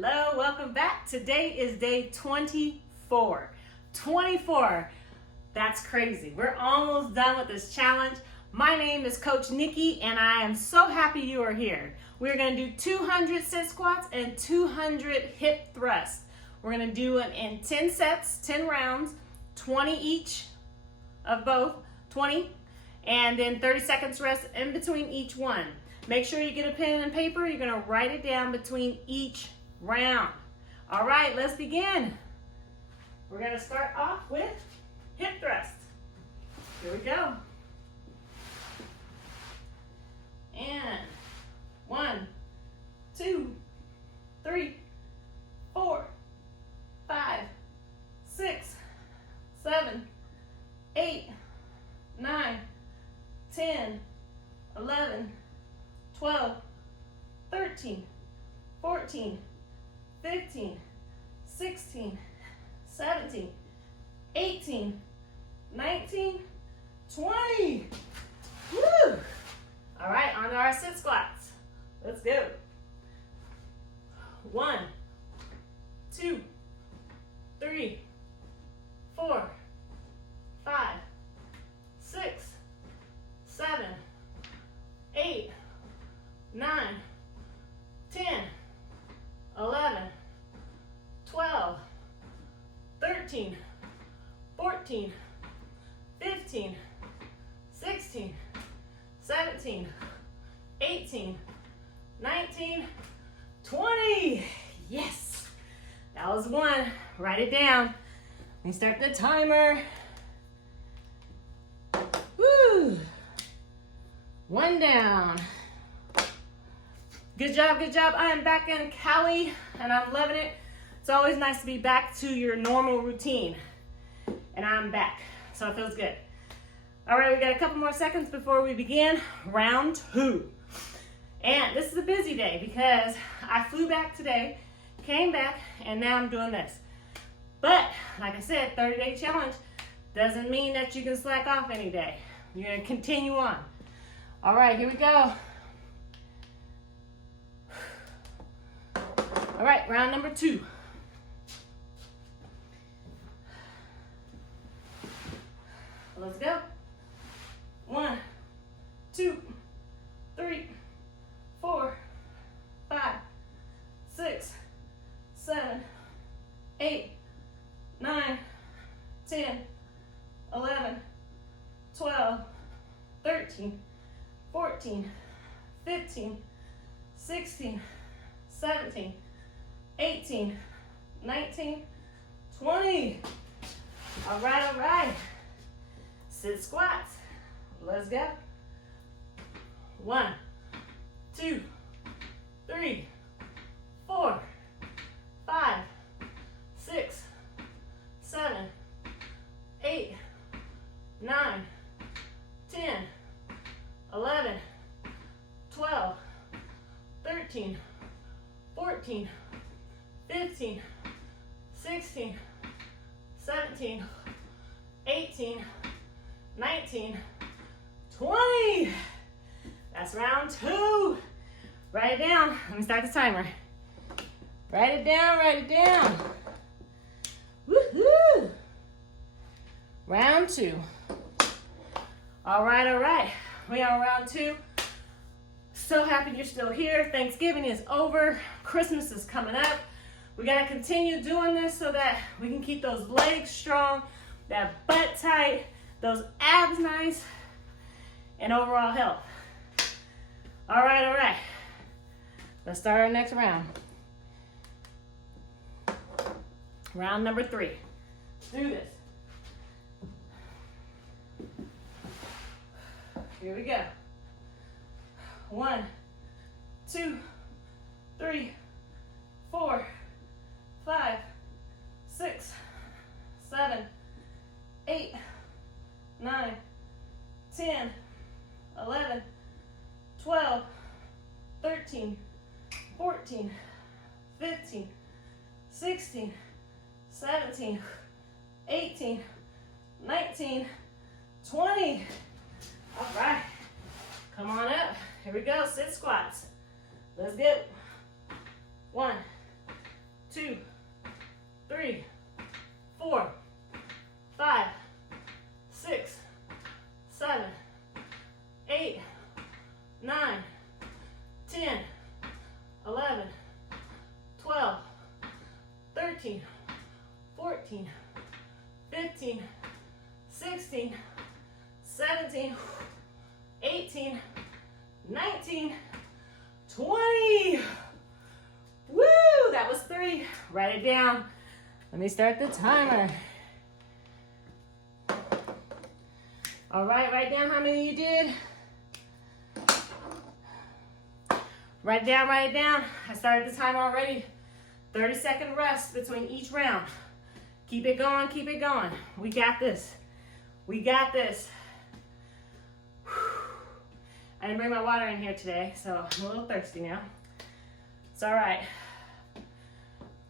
Hello, welcome back. Today is day 24. 24. That's crazy. We're almost done with this challenge. My name is Coach Nikki and I am so happy you are here. We're going to do 200 sit squats and 200 hip thrusts. We're going to do it in 10 sets, 10 rounds, 20 each of both, 20, and then 30 seconds rest in between each one. Make sure you get a pen and paper. You're going to write it down between each round. All right, let's begin. We're going to start off with hip thrust. Here we go. And 1, 2, 3, 4, 5, 6, 7, 8, 9, 10, 11, 12, 13, 14, 15, 16, 17, 18, 19, 20. Woo! All right, on to our sit squats. Let's go. 1, 2, 3, 4, 5, 6, 7, 8, 9, 10, 11, 12, 13, 14, 15, 16, 17, 18, 19, 20. Yes, that was one. Write it down. Let me start the timer. Woo! One down. Good job, good job. I am back in Cali and I'm loving it. It's always nice to be back to your normal routine. And I'm back, so it feels good. All right, we got a couple more seconds before we begin round 2. And this is a busy day because I flew back today, came back, and now I'm doing this. But, like I said, 30-day challenge doesn't mean that you can slack off any day. You're gonna continue on. All right, here we go. All right, round number 2. Let's go. 1, 2, 3, 4, 5, 6, 7, 8, 9, 10, 11, 12, 13, 14, 15, 16, 17, 18, 19, 20. All right, all right. Sit squats. Let's go. 1, 2, 3, 4, 5, 6, 7, 8, 9, 10, 11, 12, 13, 14, 15, 16, 17, 18, 19, 20. That's round 2. Write it down. Let me start the timer. Write it down, write it down. Woohoo! Round 2. All right. We are on round 2. So happy you're still here. Thanksgiving is over. Christmas is coming up. We got to continue doing this so that we can keep those legs strong, that butt tight, those abs nice, and overall health. All right. Let's start our next round. Round number 3. Let's do this. Here we go. 1, 2, 3, 4, 5, 6, 7, 8, 9, 10, 11, 12, 13, 14, 15, 16, 17, 18, 19, 20. All right, come on up. Here we go, sit squats. Let's go. 1, 13, 14, 15, 16, 17, 18, 19, 20. Woo, that was 3. Write it down. Let me start the timer. All right, write down how many you did. Write it down, write it down. I started the timer already. 30-second rest between each round. Keep it going, keep it going. We got this. We got this. I didn't bring my water in here today, so I'm a little thirsty now. It's all right.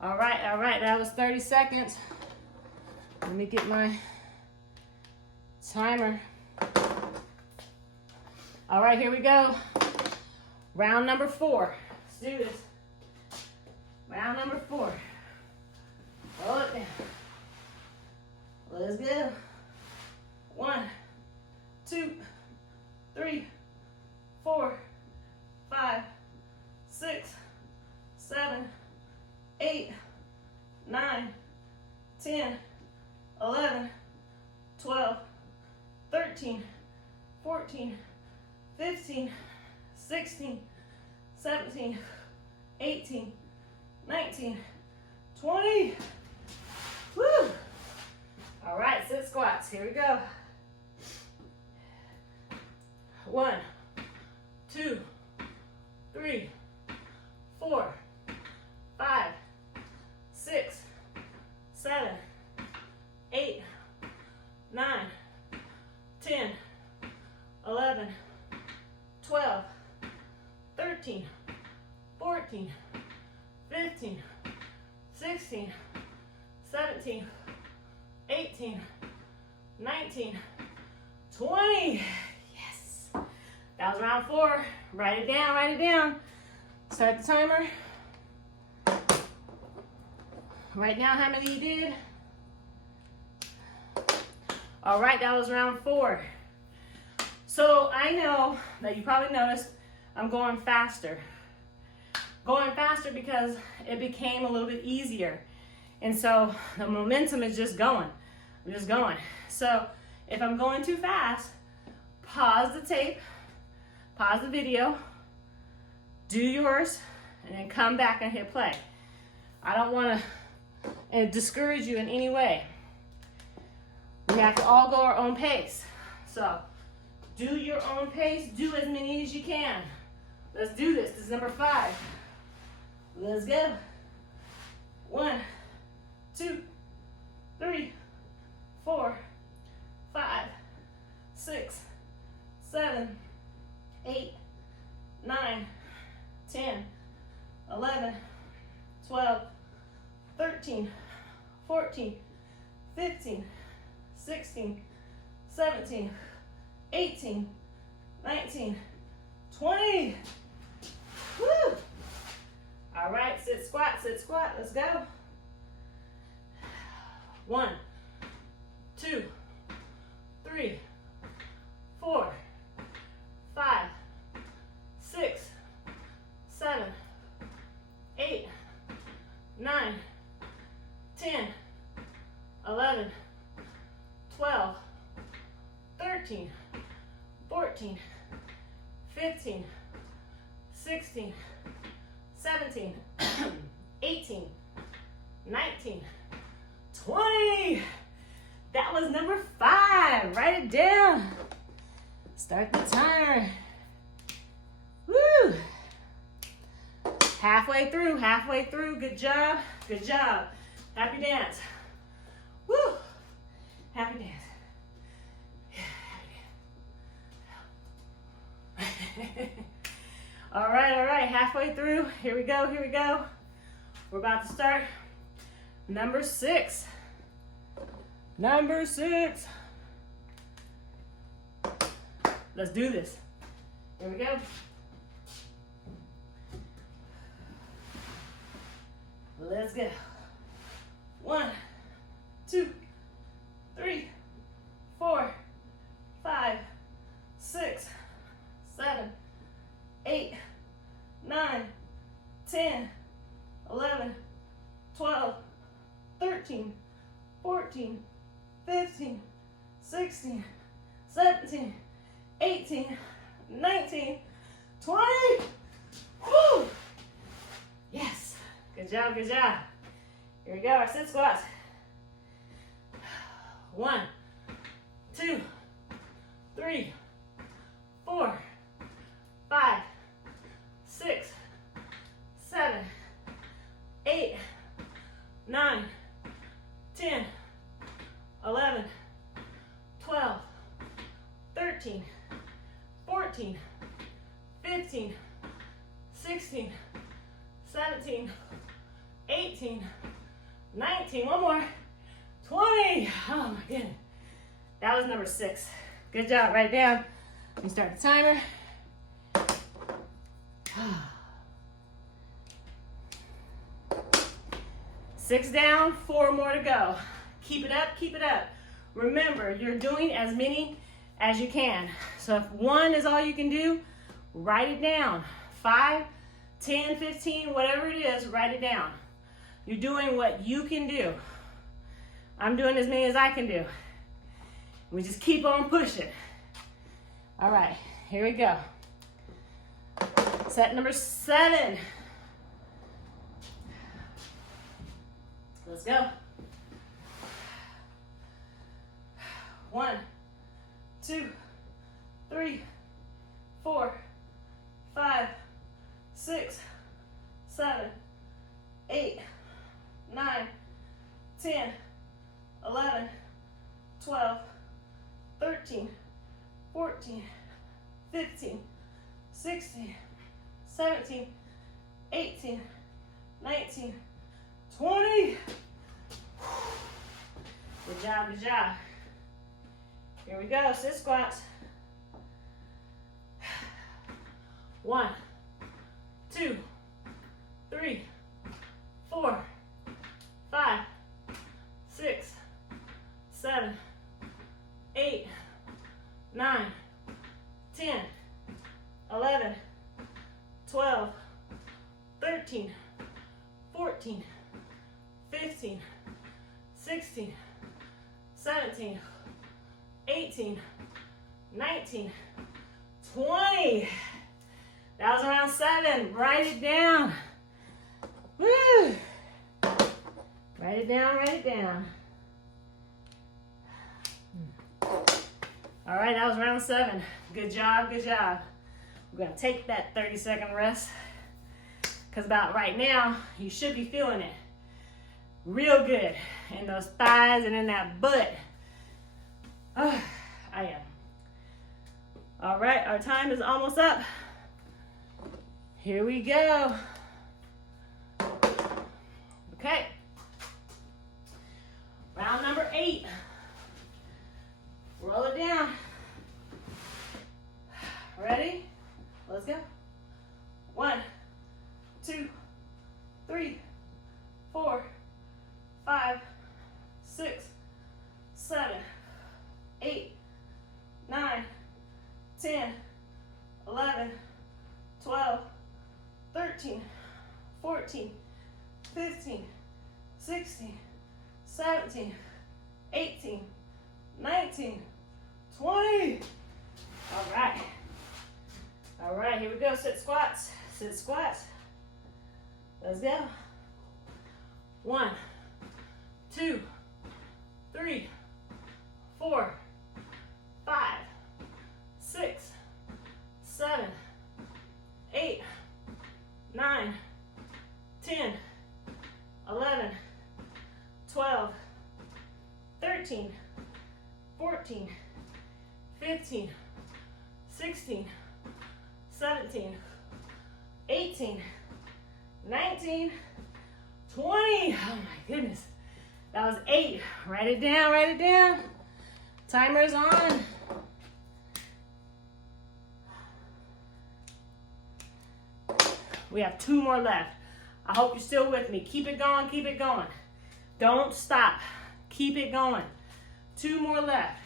All right, all right, that was 30 seconds. Let me get my timer. All right, here we go. Round number 4. Let's do this. Round number 4. Roll it down. Let's go. 1, 2, 3, 4, 5, 6, 7, 8, 9, 10, 11, 12, 13, 14, 15, 16, 17, 18, 19, 20. Woo! All right, sit squats. Here we go. 1, 2, 3, 4, 5, 6, 7, 8, 9, 10, 11, 12, 13, 14, 15, 16, 17, 18, 19, 20. Yes. That was round 4. Write it down, write it down. Start the timer. Write down how many you did. All right, that was round 4. So I know that you probably noticed I'm going faster. Going faster because it became a little bit easier. And so the momentum is just going. I'm just going. So if I'm going too fast, pause the tape, pause the video, do yours, and then come back and hit play. I don't want to discourage you in any way. We have to all go our own pace. So do your own pace, do as many as you can. Let's do this. This is number 5. Let's go. 1, 2, 3, 4, 5, 6, 7, 8, 9, 10, 11, 12, 13, 14, 15, 16, 17, 18, 19, 20. Woo! All right, sit squat, let's go. 1, 2, 3, 4, 5, 6, 7, 8, 9, 10, 11, 12, 13, 14, 15, 16, 17, 18, 19, 20. That was number 5. Write it down. Start the timer. Woo! Halfway through. Good job. Happy dance. Woo! Happy dance. All right, halfway through. Here we go. We're about to start number 6. Let's do this. Here we go. Let's go. 1, 2, 3, 4, 5, 6, 7, 8, 9, 10, 11, 12, 13, 14, 15, 16, 17, 18, 19, 20. Woo! Yes. Good job, good job. Here we go, our sit squats. 1, 2, 3, 4, 5, 6, 7, 8, 9, 10, 11, 12, 13, 14, 15, 16, 17, 18, 19, one more, 20. Oh my goodness. That was number 6. Good job, write it down. Let me start the timer. 6 down, 4 more to go. Keep it up, keep it up. Remember, you're doing as many as you can. So if 1 is all you can do, write it down. 5, 10, 15, whatever it is, write it down. You're doing what you can do. I'm doing as many as I can do. We just keep on pushing. All right, here we go. Set number 7. Let's go. 1, 2, 3, 4, 5, 6, 7, 8, 9, 10, 11, 12, 13, 14, 15, 16, 17, 18, 19, 20. Good job, good job. Here we go, sit squats. 1, 2, 3, 4, 5, 6, 7, 8, 9, 10, 11, 12, 13, 14, 15, 16, 17, 18, 19, 20. That was around 7. Write it down. Woo! Write it down, write it down. All right, that was round 7. Good job, good job. We're gonna take that 30-second rest because about right now, you should be feeling it real good in those thighs and in that butt. Oh, I am. All right, our time is almost up. Here we go. Okay. Round number 8. Roll it down. Ready? Let's go. 1, 2, 3, 4, 5, 6, 7, 8, 9, 10, 11, 12, 13, 14, 15, 16, 17, 18, 19, 20. All right. All right, here we go. Sit squats. Sit squats. Let's go. 1, 2, 3, 4, 5, 6, 7, 8, 9, 10, 11, 12, 13, 14, 15, 16, 17, 18, 19, 20. Oh my goodness. That was 8. Write it down, write it down. Timer's on. We have 2 more left. I hope you're still with me. Keep it going, keep it going. Don't stop. Keep it going. 2 more left.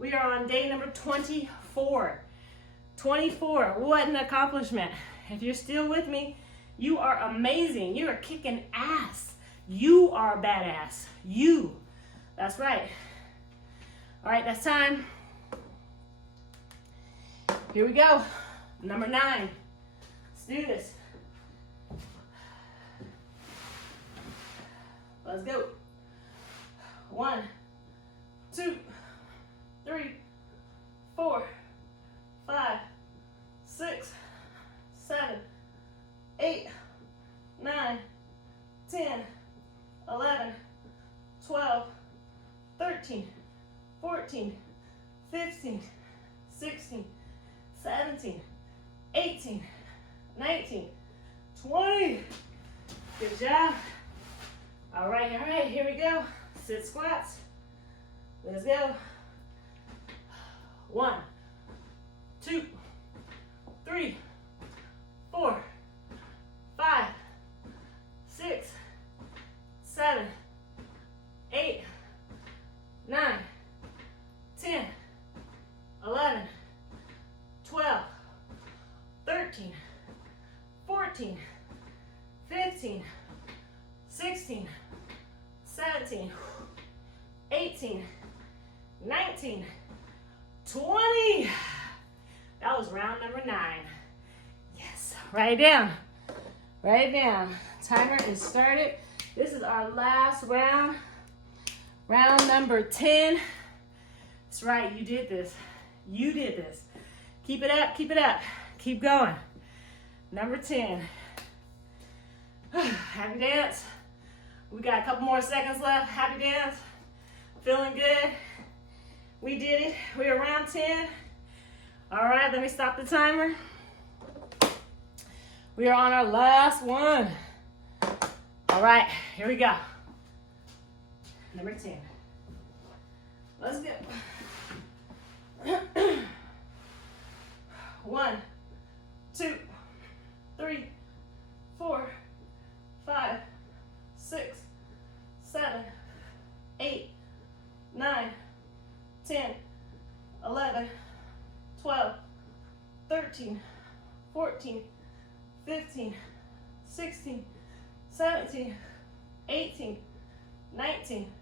We are on day number 24. 24, what an accomplishment. If you're still with me, you are amazing. You are kicking ass. You are a badass. You. That's right. All right, that's time. Here we go. Number 9. Let's do this. Let's go. 1, 2, 3, 4, 5, 6, 7, 8, 9, 10, 11, 12, 13, 14, 15, 16, 17, 18, 19, 20. Good job. All right, here we go. Sit squats. Let's go. 1, 2, 3, 4, 5, 6, 7, 8, 9, 10, 11, 12, 13, 14, 15, 16, 17, 18, 19, 20. That was round number 9. Yes. Write it down. Write it down. Timer is started. This is our last round. Round number 10. That's right. You did this. You did this. Keep it up. Keep it up. Keep going. Number 10. Happy dance. We got a couple more seconds left. Happy dance. Feeling good. We did it. We're around 10. All right, let me stop the timer. We are on our last one. All right, here we go. Number 10. Let's go. 1, 2, 3, 4, 5, 6, 7, 8, 9, 10, 11, 12, 13, 14, 15, 16, 17, 18, 19,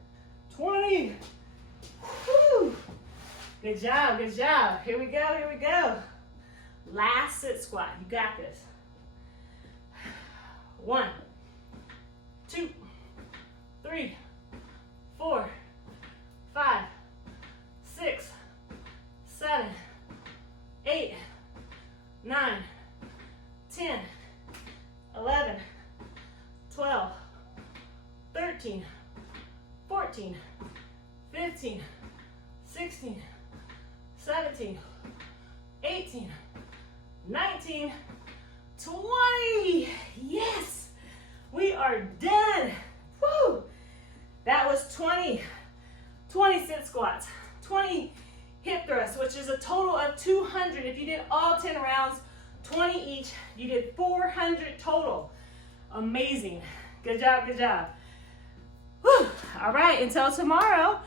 20. Woo! Good job, good job. Here we go, here we go. Last sit squat. You got this. 1, 2, 3, 4, 5, 6, 7, 8, 9, 10, 11, 12, 13, 14, 15, 16, 17, 18, 19, 20. Yes, we are done. Woo! That was 20 sit squats, 20 hip thrusts, which is a total of 200. If you did all 10 rounds, 20 each, you did 400 total. Amazing. Good job, good job. Whew. All right, until tomorrow.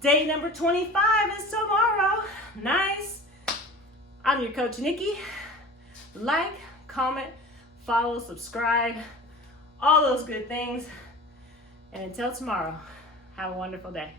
Day number 25 is tomorrow. Nice. I'm your coach, Nikki. Like, comment, follow, subscribe, all those good things. And until tomorrow, have a wonderful day.